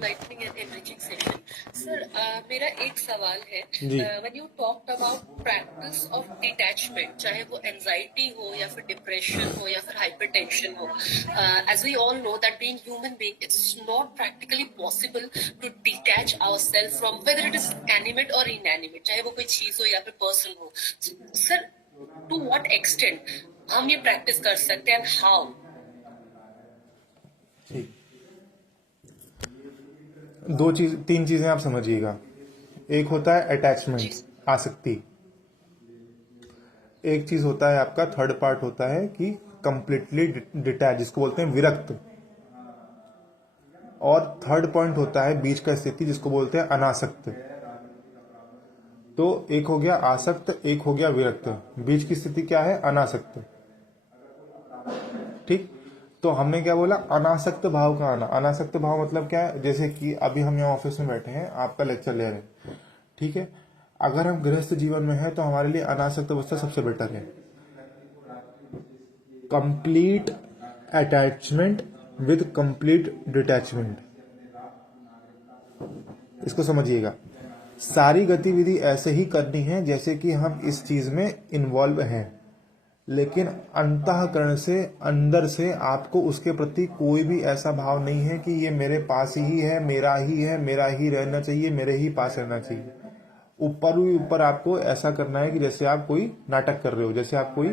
enlightening and enriching session. Sir, मेरा एक सवाल है. जी When you talked about practice of detachment, चाहे वो anxiety हो या फिर depression हो या फिर hypertension हो, as we all know that being human being, it's not practically possible to detach ourselves from whether it is animate or inanimate, चाहे वो कोई चीज हो या फिर person हो. Sir, to what extent हम ये practice कर सकते हैं and how? ठीक, तीन चीजें आप समझिएगा. एक होता है अटैचमेंट, आसक्ति. एक चीज होता है आपका थर्ड पार्ट होता है कि कंप्लीटली डिटैच, जिसको बोलते हैं विरक्त. और थर्ड पॉइंट होता है बीच का स्थिति, जिसको बोलते हैं अनासक्त. तो एक हो गया आसक्त, एक हो गया विरक्त. बीच की स्थिति क्या है? अनासक्त. ठीक. तो हमने क्या बोला? अनासक्त भाव का आना. अनासक्त भाव मतलब क्या है? जैसे कि अभी हम यहाँ ऑफिस में बैठे हैं, आपका लेक्चर ले रहे हैं, ठीक है. अगर हम गृहस्थ जीवन में हैं तो हमारे लिए अनासक्त अवस्था सबसे बेटर है. Complete attachment with complete detachment. इसको समझिएगा. सारी गतिविधि ऐसे ही करनी है जैसे कि हम इस चीज में इन्वॉल्व हैं, लेकिन अंतःकरण से, अंदर से आपको उसके प्रति कोई भी ऐसा भाव नहीं है कि ये मेरे पास ही है, मेरा ही रहना चाहिए, मेरे ही पास रहना चाहिए. ऊपर ही ऊपर आपको ऐसा करना है कि जैसे आप कोई नाटक कर रहे हो, जैसे आप कोई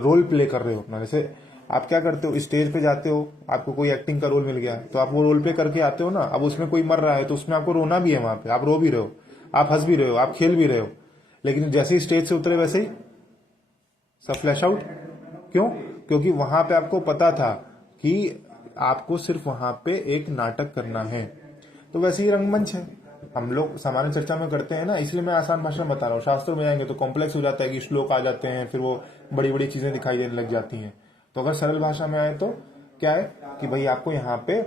रोल प्ले कर रहे हो अपना. जैसे आप क्या करते हो, स्टेज पे जाते हो, आपको कोई एक्टिंग का रोल मिल गया तो आप वो रोल प्ले करके आते हो ना. अब उसमें कोई मर रहा है तो उसमें आपको रोना भी है, वहां पे आप रो भी रहे हो, आप हंस भी रहे हो, आप खेल भी रहे हो. लेकिन जैसे ही स्टेज से उतरे वैसे ही सब फ्लैश आउट. क्यों? क्योंकि वहां पे आपको पता था कि आपको सिर्फ वहां पे एक नाटक करना है. तो वैसे ही रंगमंच है. हम लोग सामान्य चर्चा में करते हैं ना, इसलिए मैं आसान भाषा में बता रहा हूँ. शास्त्रों में आएंगे तो कॉम्प्लेक्स हो जाता है कि श्लोक आ जाते हैं, फिर वो बड़ी बड़ी चीजें दिखाई देने लग जाती हैं. तो अगर सरल भाषा में आए तो क्या है कि भाई आपको यहाँ पे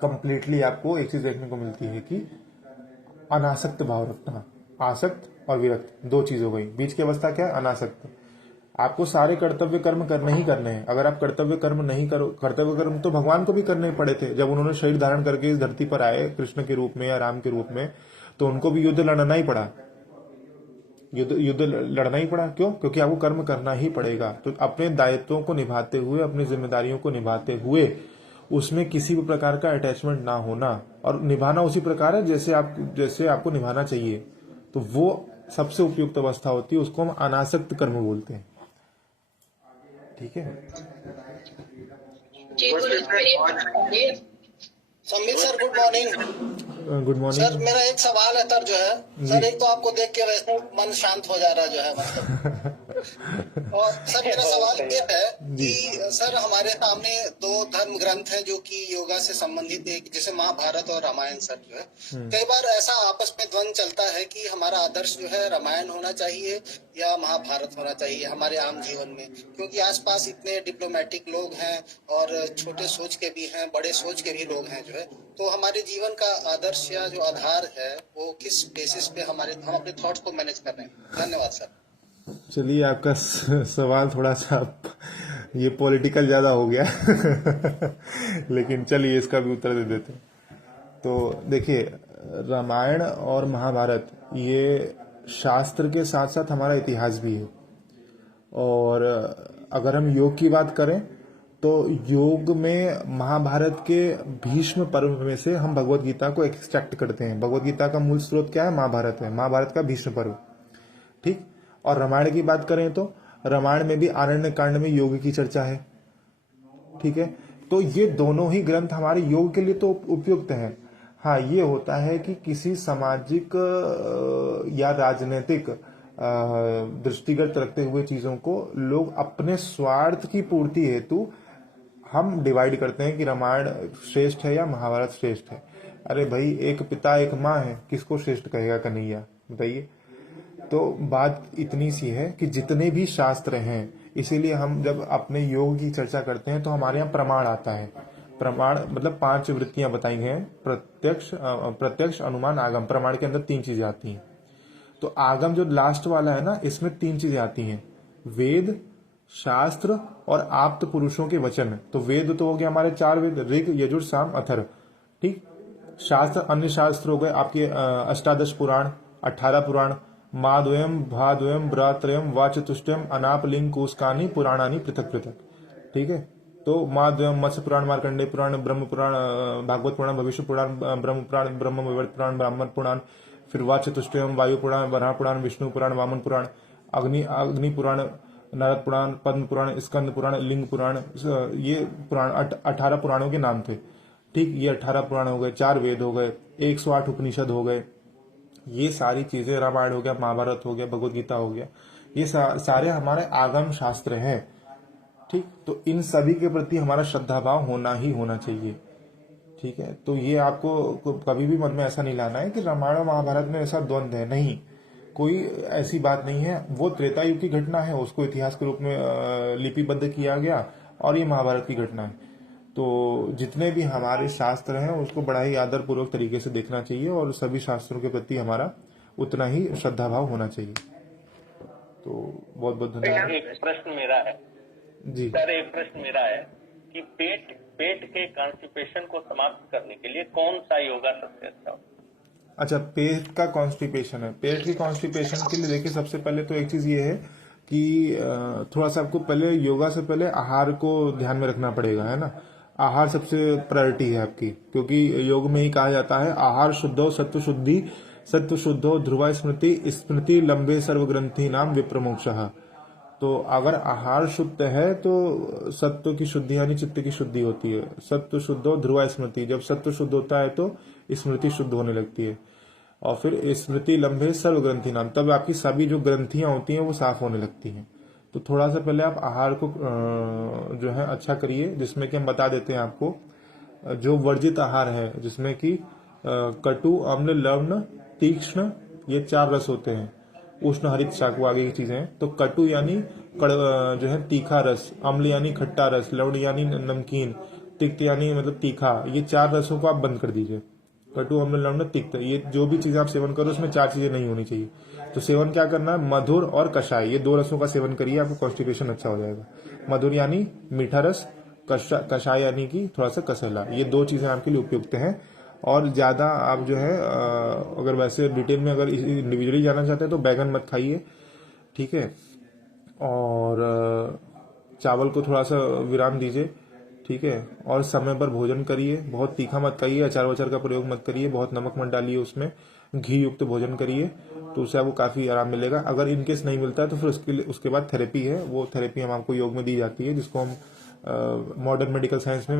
कंप्लीटली आपको एक चीज देखने को मिलती है कि अनासक्त भाव रखना. आसक्त और विरक्त दो चीज हो गई. बीच की अवस्था क्या है? अनासक्त. आपको सारे कर्तव्य कर्म करने ही करने हैं. अगर आप कर्तव्य कर्म नहीं करो, कर्तव्य कर्म तो भगवान को भी करने पड़े थे जब उन्होंने शरीर धारण करके इस धरती पर आए कृष्ण के रूप में या राम के रूप में, तो उनको भी युद्ध लड़ना ही पड़ा. युद्ध लड़ना ही पड़ा. क्यों? क्योंकि आपको कर्म करना ही पड़ेगा. तो अपने दायित्वों को निभाते हुए, अपनी जिम्मेदारियों को निभाते हुए, उसमें किसी भी प्रकार का अटैचमेंट ना होना, और निभाना उसी प्रकार है जैसे आपको निभाना चाहिए. तो वो सबसे उपयुक्त अवस्था होती है, उसको हम अनासक्त कर्म बोलते हैं. ठीक है. Sambit sir, good morning. Good morning sir, मेरा एक सवाल है सर, जो है सर, एक तो आपको देख के वैसे मन शांत हो जा रहा जो है मतलब. और सर मेरा सवाल ये है कि सर हमारे सामने दो धर्म ग्रंथ हैं जो कि योगा से संबंधित, एक जैसे महाभारत और रामायण. सर जो है कई बार ऐसा आपस में द्वंद चलता है कि हमारा आदर्श जो है रामायण होना चाहिए या महाभारत होना चाहिए हमारे आम जीवन में, क्योंकि आसपास इतने डिप्लोमेटिक लोग हैं और छोटे सोच के भी हैं, बड़े सोच के भी लोग हैं जो है. तो हमारे जीवन का आदर्श या जो आधार है वो किस बेसिस पे हम अपने थॉट्स को मैनेज कर रहे हैं. धन्यवाद सर. चलिए, आपका सवाल थोड़ा सा ये पॉलिटिकल ज्यादा हो गया लेकिन चलिए इसका भी उत्तर दे देते हैं. तो देखिए, रामायण और महाभारत ये शास्त्र के साथ साथ हमारा इतिहास भी है. और अगर हम योग की बात करें तो योग में महाभारत के भीष्म पर्व में से हम भगवत गीता को एक्सट्रैक्ट करते हैं. भगवत गीता का मूल स्रोत क्या है? महाभारत है. महाभारत का भीष्म पर्व. ठीक. और रामायण की बात करें तो रामायण में भी आरण्य कांड में योग की चर्चा है. ठीक है. तो ये दोनों ही ग्रंथ हमारे योग के लिए तो उपयुक्त हैं. हाँ, ये होता है कि किसी सामाजिक या राजनीतिक दृष्टिगत रखते हुए चीजों को लोग अपने स्वार्थ की पूर्ति हेतु हम डिवाइड करते हैं कि रामायण श्रेष्ठ है या महाभारत श्रेष्ठ है. अरे भाई, एक पिता एक माँ है, किसको श्रेष्ठ कहेगा कन्हैया? बताइए. तो बात इतनी सी है कि जितने भी शास्त्र हैं, इसीलिए हम जब अपने योग की चर्चा करते हैं तो हमारे यहाँ प्रमाण आता है. प्रमाण मतलब 5 वृत्तियां बताई गई हैं: प्रत्यक्ष, अनुमान, आगम. प्रमाण के अंदर 3 चीजें आती हैं. तो आगम जो लास्ट वाला है ना, इसमें 3 चीजें आती हैं: वेद, शास्त्र और आप्त पुरुषों के वचन. तो वेद तो हो गया हमारे 4 वेद: ऋग, यजुर, साम, अथर्व. ठीक. शास्त्र, अन्य शास्त्र हो गए आपके 18 पुराण, 18 पुराण, माद्वयम भाद्वयम ब्रात्रयम वाचतुष्टयम अनापलिंग कूस्कानी पुराणानी पृथक पृथक। ठीक है, तो माद्वयम मत्स्य पुराण, मार्कंडेय पुराण, ब्रह्म पुराण, भागवत पुराण, भविष्य पुराण, ब्रह्म पुराण, ब्रह्म वैवर्त पुराण, ब्राह्मण पुराण, फिर वाचतुष्टयम वायु पुराण, वराह पुराण, विष्णु पुराण, वामन पुराण, अग्नि पुराण, नारद पुराण, पद्म पुराण, स्कंद पुराण, लिंग पुराण, ये पुराण 18 पुराणों के नाम थे। ठीक, ये 18 पुराण हो गए, 4 वेद हो गए, 108 उपनिषद हो गए, ये सारी चीजें, रामायण हो गया, महाभारत हो गया, भगवत गीता हो गया, ये सारे हमारे आगम शास्त्र हैं। ठीक, तो इन सभी के प्रति हमारा श्रद्धा भाव होना ही होना चाहिए। ठीक है, तो ये आपको कभी भी मन में ऐसा नहीं लाना है कि रामायण और महाभारत में ऐसा द्वंद्व है, नहीं, कोई ऐसी बात नहीं है। वो त्रेता युग की घटना है, उसको इतिहास के रूप में लिपिबद्ध किया गया, और ये महाभारत की घटना है। तो जितने भी हमारे शास्त्र हैं उसको बड़ा ही आदर पूर्वक तरीके से देखना चाहिए, और सभी शास्त्रों के प्रति हमारा उतना ही श्रद्धा भाव होना चाहिए। तो बहुत बहुत धन्यवाद। एक प्रश्न मेरा है जी सर, एक प्रश्न मेरा है कि पेट के कॉन्स्टिपेशन को समाप्त करने के लिए कौन सा योगा सबसे अच्छा होगा? अच्छा, पेट का कॉन्स्टिपेशन है। पेट की कॉन्स्टिपेशन के लिए देखिए, सबसे पहले तो एक चीज ये है कि थोड़ा सा आपको पहले योगा से पहले आहार को ध्यान में रखना पड़ेगा, है ना। आहार सबसे प्रायोरिटी है आपकी, क्योंकि योग में ही कहा जाता है आहार शुद्धो सत्व शुद्धि, सत्व शुद्धो ध्रुवा स्मृति, स्मृति लंबे सर्वग्रंथि नाम विप्रमोक्षः। तो अगर आहार शुद्ध है तो सत्व की शुद्धि यानी चित्त की शुद्धि होती है। सत्व शुद्ध हो ध्रुवा स्मृति, जब सत्व शुद्ध होता है तो स्मृति शुद्ध होने लगती है, और फिर स्मृति लंबे सर्व ग्रंथि नाम, तब आपकी सभी जो ग्रंथियां होती हैं वो साफ होने लगती हैं। तो थोड़ा सा पहले आप आहार को जो है अच्छा करिए, जिसमें कि हम बता देते हैं आपको जो वर्जित आहार है, जिसमें कि कटु, अम्ल, लवण, तीक्ष्ण, ये 4 रस होते हैं। उष्ण, हरित, चाकू आगे की चीजें हैं। तो कटु यानी जो है तीखा रस, अम्ल यानी खट्टा रस, लवण यानी नमकीन, तिक्त यानी मतलब तीखा, ये 4 रसों को आप बंद कर दीजिए। कटु, अम्ल, लवण, तिक्त, ये जो भी चीजें आप सेवन करो उसमें 4 चीजें नहीं होनी चाहिए। तो सेवन क्या करना है, मधुर और कषाय, ये 2 रसों का सेवन करिए, आपको कॉन्स्टिपेशन अच्छा हो जाएगा। मधुर यानी मीठा रस, कषाय यानी कि थोड़ा सा कसैला, ये 2 चीजें आपके लिए उपयुक्त हैं। और ज्यादा आप जो है अगर वैसे डिटेल में अगर इंडिविजुअली जाना चाहते हैं तो बैगन मत खाइए, ठीक है। और चावल को थोड़ा सा विराम दीजिए, ठीक है। और समय पर भोजन करिए, बहुत तीखा मत खाइए, अचार वचार का प्रयोग मत करिए, बहुत नमक मत डालिए उसमें, घी युक्त भोजन करिए, तो उससे आपको काफी आराम मिलेगा। अगर इनकेस नहीं मिलता है तो फिर उसके बाद थेरेपी है, वो थेरेपी हम आपको योग में दी जाती है, जिसको हम मॉडर्न मेडिकल साइंस में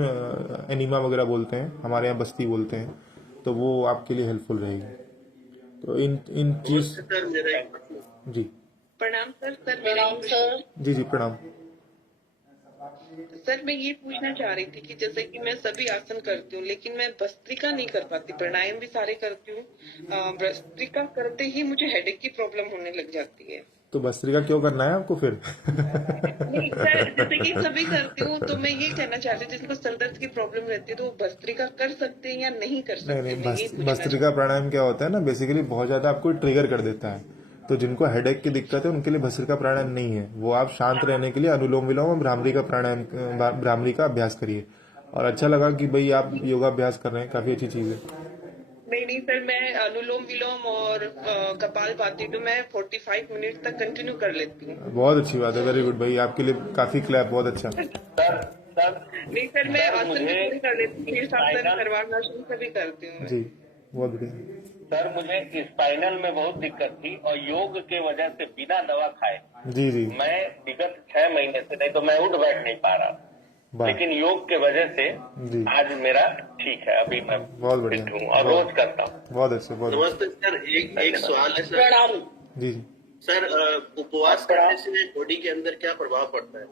एनीमा वगैरह बोलते हैं, हमारे यहाँ बस्ती बोलते हैं, तो वो आपके लिए हेल्पफुल रहेगी। तो इन चीज जी प्रणाम सर। प्रणाम सर। जी प्रणाम सर, मैं ये पूछना चाह रही थी कि जैसे कि मैं सभी आसन करती हूँ, लेकिन मैं भस्त्रिका नहीं कर पाती। प्राणायाम भी सारे करती हूँ, भस्त्रिका करते ही मुझे हेडेक की प्रॉब्लम होने लग जाती है। तो भस्त्रिका क्यों करना है आपको फिर? नहीं सर, जैसे कि सभी करती हूँ, तो मैं ये कहना चाहती हूँ जिसको सर दर्द की प्रॉब्लम रहती है तो वो भस्त्रिका कर सकते हैं या नहीं कर सकते? नहीं, भस्त्रिका प्राणायाम क्या होता है ना, बेसिकली बहुत ज्यादा आपको ट्रिगर कर देता है। तो जिनको हेडेक की दिक्कत है उनके लिए भस्त्रिका प्राणायाम नहीं है, वो आप शांत रहने के लिए अनुलोम विलोम और भ्रामरी का प्राणायाम, भ्रामरी का अभ्यास करिए। और अच्छा लगा कि भाई आप योगाभ्यास कर रहे हैं, काफी अच्छी चीज है। नहीं सर, मैं अनुलोम विलोम और कपालभाति तो मैं 45 मिनट तक कंटिन्यू कर लेती हूँ। बहुत अच्छी बात है, वेरी गुड भाई, आपके लिए काफी क्लैप, बहुत अच्छा। नहीं सर, मैं आसन भी पूरी कर लेती हूँ, सर्वांगासन सभी करती हूँ जी, बहुत बढ़िया। सर, मुझे स्पाइनल में बहुत दिक्कत थी और योग के वजह से बिना दवा खाए जी मैं विगत 6 महीने से, नहीं तो मैं उठ बैठ नहीं पा रहा, लेकिन योग के वजह से आज मेरा ठीक है, अभी मैं बहुत बढ़िया हूँ और रोज करता हूँ। बहुत अच्छे, बहुत नमस्ते सर, एक सवाल है सर। प्रणाम जी सर, उपवास करने से बॉडी के अंदर क्या प्रभाव पड़ता है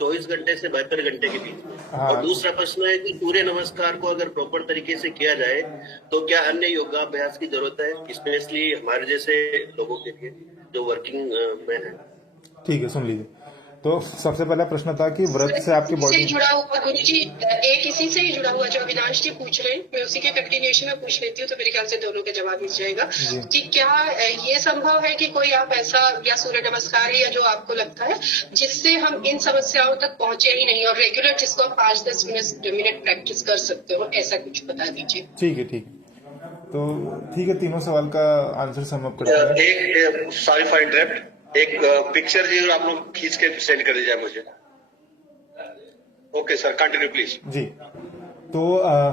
24 घंटे से 72 घंटे के बीच में? और दूसरा प्रश्न है कि सूर्य नमस्कार को अगर प्रॉपर तरीके से किया जाए तो क्या अन्य योगाभ्यास की जरूरत है, स्पेशली हमारे जैसे लोगों के लिए जो वर्किंग में है? ठीक है, सुन लीजिए। तो सबसे पहला प्रश्न था कि व्रत से आपकी बॉडी जुड़ा हुआ, गुरुजी एक इसी से ही जुड़ा हुआ जो अविनाश जी पूछ रहे हैं, मैं उसी के कंटिन्यूएशन में पूछ लेती हूँ, तो मेरे ख्याल से दोनों के जवाब मिल जाएगा कि क्या ये संभव है कि कोई आप ऐसा या सूर्य नमस्कार या जो आपको लगता है जिससे हम इन समस्याओं तक पहुंचे ही नहीं, और रेगुलर जिसको आप 5-10 मिनट प्रैक्टिस कर सकते हो, ऐसा कुछ बता दीजिए। ठीक है। तो ठीक है, तीनों सवाल का आंसर सम अप करते हैं। एक सॉरी फॉर इंटरप्ट, एक पिक्चर जी आप लोग खींच के सेंड कर दीजिए मुझे। Okay sir, continue please. जी, तो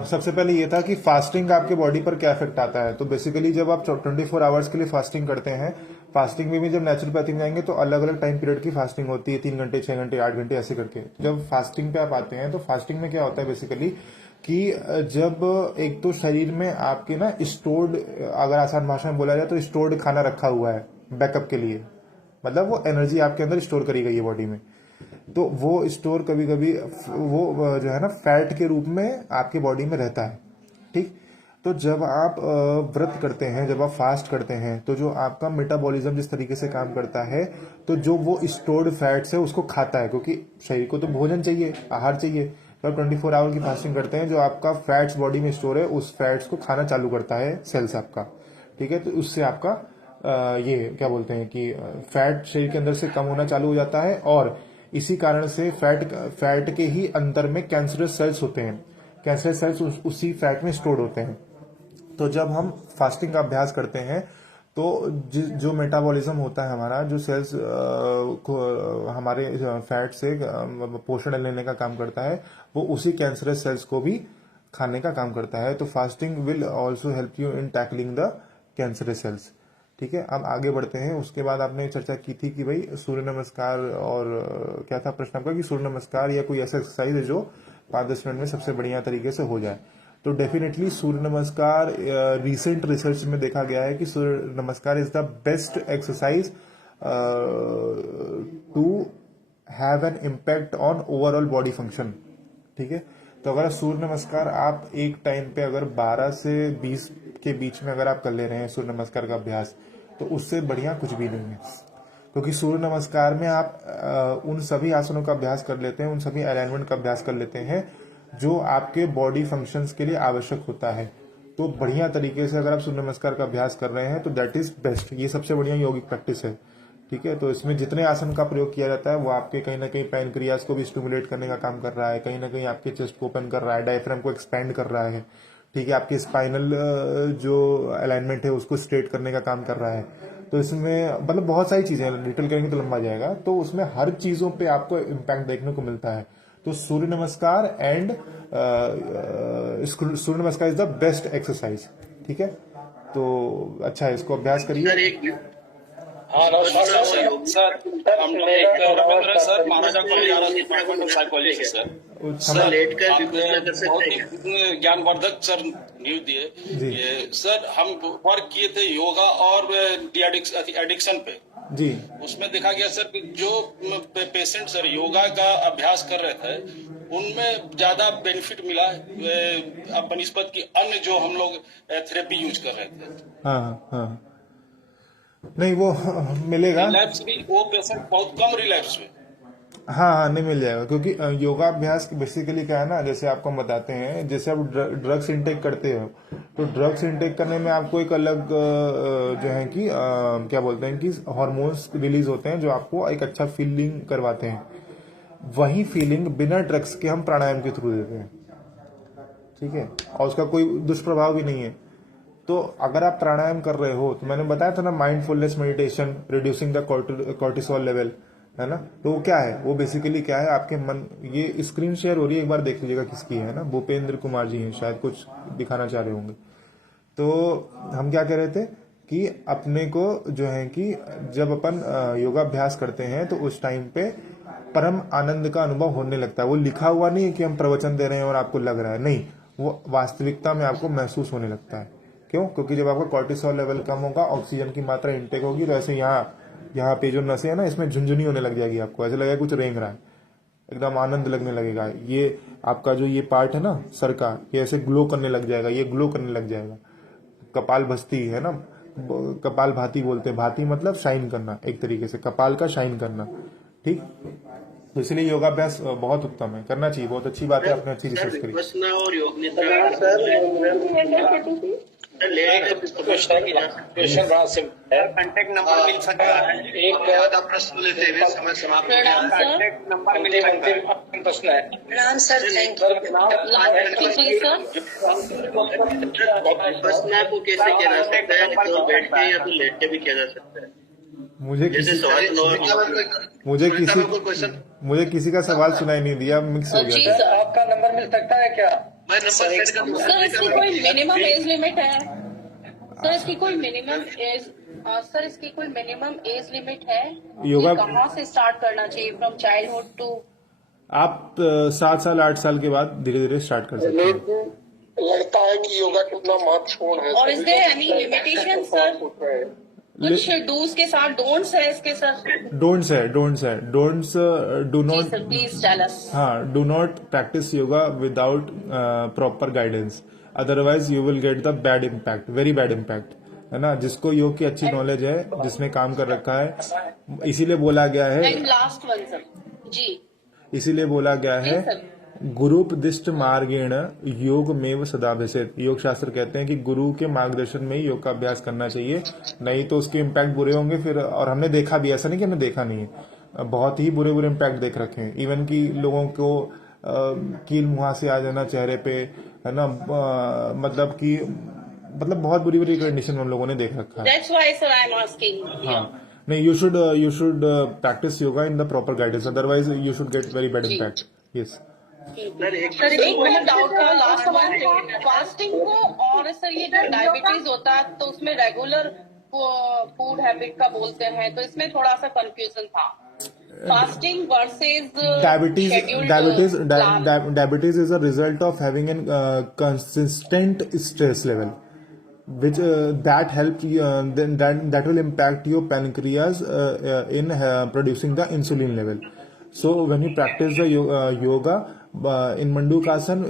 सबसे पहले ये था कि फास्टिंग का आपके बॉडी पर क्या इफेक्ट आता है। तो बेसिकली जब आप 24 आवर्स के लिए फास्टिंग करते हैं, फास्टिंग में भी जब नेचुरोपैथी में जाएंगे तो अलग अलग टाइम पीरियड की फास्टिंग होती है, 3 घंटे, 6 घंटे, 8 घंटे ऐसे करके। जब फास्टिंग पे आप आते हैं तो फास्टिंग में क्या होता है बेसिकली कि जब एक तो शरीर में आपके ना स्टोर्ड, अगर आसान भाषा में बोला जाए तो स्टोर्ड खाना रखा हुआ है बैकअप के लिए, मतलब वो एनर्जी आपके अंदर स्टोर करी गई है बॉडी में, तो वो स्टोर कभी कभी वो जो है ना फैट के रूप में आपके बॉडी में रहता है। ठीक, तो जब आप व्रत करते हैं, जब आप फास्ट करते हैं, तो जो आपका मेटाबॉलिज्म जिस तरीके से काम करता है, तो जो वो स्टोर्ड फैट्स है उसको खाता है, क्योंकि शरीर को तो भोजन चाहिए, आहार चाहिए। तो आप 24 आवर की फास्टिंग करते हैं, जो आपका फैट्स बॉडी में स्टोर है उस फैट्स को खाना चालू करता है सेल्स आपका। ठीक है, तो उससे आपका ये क्या बोलते हैं कि फैट शरीर के अंदर से कम होना चालू हो जाता है, और इसी कारण से फैट के ही अंदर में कैंसरस सेल्स होते हैं, कैंसरस सेल्स उसी फैट में स्टोर्ड होते हैं। तो जब हम फास्टिंग का अभ्यास करते हैं तो जो मेटाबॉलिज्म होता है हमारा, जो सेल्स हमारे फैट से पोषण लेने का काम करता है, वो उसी कैंसरस सेल्स को भी खाने का काम करता है। तो fasting will also help you in tackling the cancerous cells. ठीक है, अब आगे बढ़ते हैं। उसके बाद आपने चर्चा की थी कि भाई सूर्य नमस्कार, और क्या था प्रश्न आपका कि सूर्य नमस्कार या कोई ऐसा एक्सरसाइज है जो 5-10 मिनट में सबसे बढ़िया तरीके से हो जाए। तो डेफिनेटली सूर्य नमस्कार, रिसेंट रिसर्च में देखा गया है कि Surya Namaskar is the best exercise to have an impact on overall body function. ठीक है, तो अगर सूर्य नमस्कार आप एक टाइम पे अगर 12 से 20 के बीच में अगर आप कर ले रहे हैं सूर्य नमस्कार का अभ्यास, तो उससे बढ़िया कुछ भी नहीं है। क्योंकि सूर्य नमस्कार में आप उन सभी आसनों का अभ्यास कर लेते हैं, उन सभी अलाइनमेंट का अभ्यास कर लेते हैं जो आपके बॉडी फंक्शंस के लिए आवश्यक होता है। तो बढ़िया तरीके से अगर आप सूर्य नमस्कार का अभ्यास कर रहे हैं तो दैट इज बेस्ट, ये सबसे बढ़िया यौगिक प्रैक्टिस है। ठीक है, तो इसमें जितने आसन का प्रयोग किया जाता है वो आपके कहीं ना कहीं पैनक्रियाज को भी स्टिमुलेट करने का काम कर रहा है, कहीं ना कहीं आपके चेस्ट को ओपन कर रहा है, डायफ्राम को एक्सपैंड कर रहा है। ठीक है, आपके स्पाइनल जो अलाइनमेंट है उसको स्ट्रेट करने का काम कर रहा है। तो इसमें मतलब बहुत सारी चीजें हैं, डिटेल करेंगे तो लंबा जाएगा। तो उसमें हर चीजों पे आपको इम्पैक्ट देखने को मिलता है। तो सूर्य नमस्कार and Surya Namaskar is the best exercise. ठीक है, तो अच्छा है, इसको अभ्यास करिए। हाँ नमस्कार सर, हम लोग एक Ravindra sir Maharaja college department of psychology से सर लेट कर आप बहुत ही ज्ञानवर्धक सर न्यूज दिए। ये सर हम वर्क किए थे योगा और एडिक्शन पे जी, उसमें देखा गया सर कि जो पेशेंट सर योगा का अभ्यास कर रहे थे उनमें ज्यादा बेनिफिट मिला बनिस्बत की अन्य जो हम लोग थेरेपी यूज कर रहे थे। हाँ, नहीं वो मिलेगा, रिलैप्स भी वो पेशेंट बहुत कम रिलैप्स हुए। हाँ, नहीं मिल जाएगा, क्योंकि योगाभ्यास बेसिकली क्या है ना, जैसे आपको हम बताते हैं, जैसे आप ड्रग्स इंटेक करते हो तो ड्रग्स इंटेक करने में आपको एक अलग जो है कि क्या बोलते हैं कि हार्मोन्स रिलीज होते हैं जो आपको एक अच्छा फीलिंग करवाते हैं। वही फीलिंग बिना ड्रग्स के हम प्राणायाम के थ्रू देते हैं। ठीक है, और उसका कोई दुष्प्रभाव भी नहीं है। तो अगर आप प्राणायाम कर रहे हो, तो मैंने बताया था ना mindfulness meditation reducing the cortisol level, है ना। तो वो क्या है, वो बेसिकली क्या है, आपके मन, ये स्क्रीन शेयर हो रही है, एक बार देख लीजिएगा किसकी है ना, भूपेंद्र कुमार जी हैं, शायद कुछ दिखाना चाह रहे होंगे। तो हम क्या कह रहे थे कि अपने को जो है कि जब अपन योगाभ्यास करते हैं तो उस टाइम पे परम आनंद का अनुभव होने लगता है। वो लिखा हुआ नहीं है कि हम प्रवचन दे रहे हैं और आपको लग रहा है, नहीं, वो वास्तविकता में आपको महसूस होने लगता है। क्यों? क्योंकि जब आपका कॉर्टिसोल लेवल कम होगा, ऑक्सीजन की मात्रा इंटेक होगी, तो ऐसे यहाँ पे जो नसें है ना, इसमें झुंझुनी होने लग जाएगी, आपको ऐसे लगेगा कुछ रेंग रहा है, एकदम आनंद लगने लगेगा। ये आपका जो ये पार्ट है ना सर का, ये ऐसे ग्लो करने लग जाएगा, ये ग्लो करने लग जाएगा। कपाल भस्ती है ना, कपाल भाती बोलते हैं, भाती मतलब शाइन करना, एक तरीके से कपाल का शाइन करना। ठीक, तो इसलिए योगाभ्यास बहुत उत्तम है, करना चाहिए, बहुत अच्छी बात है, आपने अच्छी रिसर्च करी। और योग क्वेश्चन बड़ा सिंपल है। कांटेक्ट नंबर मिल सकता है। एक ज्यादा प्रश्न लेते हुए समय समाप्त हो गया। प्रणाम सर। कांटेक्ट नंबर मिल सकता है। अंतिम प्रश्न है। प्रणाम sir, thank you. Last please sir. प्रश्न को कैसे किया जा सकता है, तो बैठ के या तो लेट के भी किया जा सकता है। मुझे जैसे किसी सवाल मुझे किसी का सवाल सुनाई नहीं दिया, मिक्स हो जी गया। सर। आपका नंबर मिल सकता है क्या? मैं नंबर सेट कर दूंगा। सर इसकी कोई मिनिमम एज लिमिट है? सर इसकी कोई मिनिमम एज सर इसकी कोई मिनिमम एज लिमिट है? योगा- कि कहाँ से स्टार्ट करना चाहिए फ्रॉम चाइल्डहुड टू? आप 7 साल 8 साल के बाद धीरे धीरे स्टार्ट कर सकते हैं। लगता है कि योगा कितना महत्वपूर्ण है। और is there any limitation sir? कुछ डूज के साथ डोंट्स है इसके सर? डोंट्स डू जी not, sir please tell us. हाँ, do not practice yoga without proper guidance, otherwise you will get the bad impact, very bad impact, है ना। जिसको योग की अच्छी नॉलेज है, जिसने काम कर रखा है, इसीलिए बोला गया है, एंड लास्ट वन सर। जी इसीलिए बोला गया है, जी सर। गुरुपदिष्ट मार्गेण योग में सदाभ्यसेत। योग शास्त्र कहते हैं कि गुरु के मार्गदर्शन में ही योग का अभ्यास करना चाहिए, नहीं तो उसके इम्पैक्ट बुरे होंगे फिर। और हमने देखा भी, ऐसा नहीं कि हमने देखा नहीं है, बहुत ही बुरे बुरे इम्पैक्ट देख रखे हैं। इवन कि लोगों को कील मुहासे आ जाना चेहरे पे, है ना, मतलब बहुत बुरी बुरी कंडीशन हम लोगों ने देख रखा है। That's why sir I am asking. हाँ, नहीं, you should practice yoga in the proper guidance, otherwise you should get very bad impact. Yes sir एक मिनट डाउट का लास्ट वन था फास्टिंग को, और सर ये जो डायबिटीज होता है तो उसमें रेगुलर फूड हैबिट का बोलते हैं, तो इसमें थोड़ा सा कंफ्यूजन था। Fasting versus diabetes is a result of having a consistent stress level, which that will impact your pancreas in producing the insulin level. So when you practice the yoga in Mandukasana,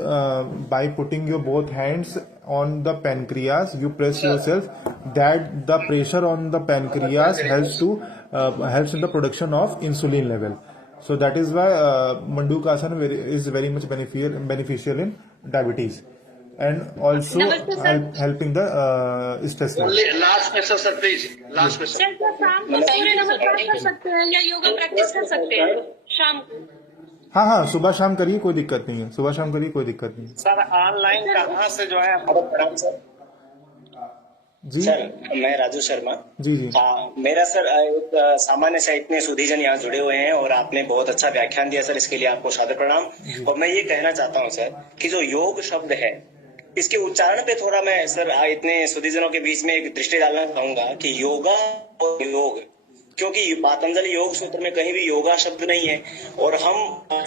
by putting your both hands on the pancreas, you press yourself, that the pressure on the pancreas helps in the production of insulin level. So that is why Mandukasana is very much beneficial in diabetes, and also helping the stress level. Last question sir, please last question. Sir क्या शाम को सूर्य नमस्कार कर सकते हैं या yoga practice कर सकते हैं शाम को? हाँ, सुबह शाम करिए, कोई दिक्कत नहीं है, सुबह शाम करिए, कोई दिक्कत नहीं है। सर ऑनलाइन कहाँ से जो है? प्रणाम सर। जी सर, मैं राजू शर्मा। जी। हाँ, मेरा सर एक सामान्य से इतने सुधीजन यहाँ जुड़े हुए हैं और आपने बहुत अच्छा व्याख्यान दिया सर, इसके लिए आपको सादर प्रणाम। और मैं ये कहना चाहता हूँ सर कि जो योग शब्द है, इसके उच्चारण पे थोड़ा मैं सर इतने सुधीजनों के बीच में एक दृष्टि डालना चाहूंगा कि योगा और योग, क्योंकि पतंजलि योग सूत्र में कहीं भी योगा शब्द नहीं है, और हम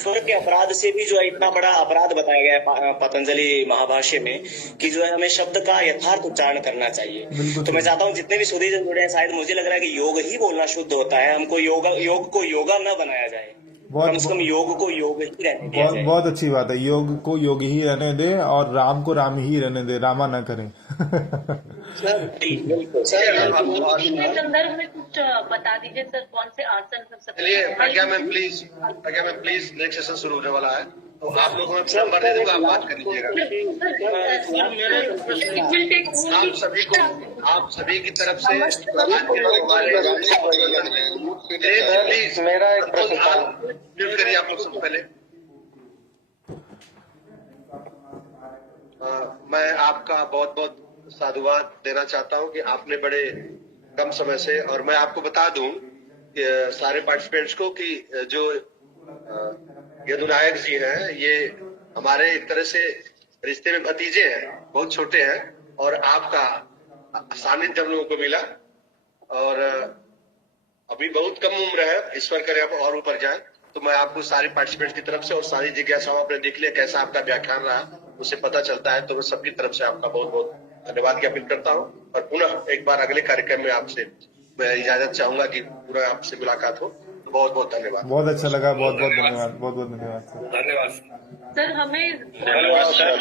स्वर के अपराध से भी जो है इतना बड़ा अपराध बताया गया है पतंजलि महाभाष्य में कि जो है हमें शब्द का यथार्थ उच्चारण करना चाहिए। तो मैं चाहता हूँ जितने भी सुधीजन जुड़े हैं, शायद मुझे लग रहा है कि योग ही बोलना शुद्ध होता है, हमको योग को योगा न बनाया जाए, कम से कम योग को योग ही रहने दिया जाए। बहुत अच्छी बात है, योग को योग ही रहने दे और राम को राम ही रहने दे, रामा ना करें। बिल्कुल सर। के संदर्भ में कुछ बता दीजिए सर, कौन से आसन सब सबसे चलिए प्रज्ञा मैम प्लीज नेक्स्ट सेशन शुरू होने वाला है, तो आप लोगों में नंबर दे दूंगा, आप बात कर लीजिएगा। आप सभी की तरफ से प्लीज मेरा एक प्रश्न था। म्यूट करिए आप लोग सबसे पहले। मैं आपका बहुत बहुत साधुवाद देना चाहता हूं कि आपने बड़े कम समय से, और मैं आपको बता दूं कि सारे पार्टिसिपेंट्स को कि जो यदुनायक जी हैं, ये हमारे एक तरह से रिश्ते में भतीजे हैं, बहुत छोटे हैं, और आपका सानिध्य हम लोगों को मिला, और अभी बहुत कम उम्र है, ईश्वर करे आप और ऊपर जाए। तो मैं आपको सारे पार्टिसिपेंट्स की तरफ से और सारी जिज्ञासाओं आपने देख लिया, कैसा आपका व्याख्यान रहा उससे पता चलता है, तो मैं सबकी तरफ से आपका बहुत बहुत धन्यवाद ज्ञापित करता हूँ, और पुनः एक बार अगले कार्यक्रम में आपसे मैं इजाजत चाहूंगा कि पूरा आपसे मुलाकात हो। बहुत बहुत धन्यवाद। बहुत अच्छा लगा, बहुत बहुत धन्यवाद, बहुत बहुत धन्यवाद सर। धन्यवाद सर। हमें धन्यवाद सर।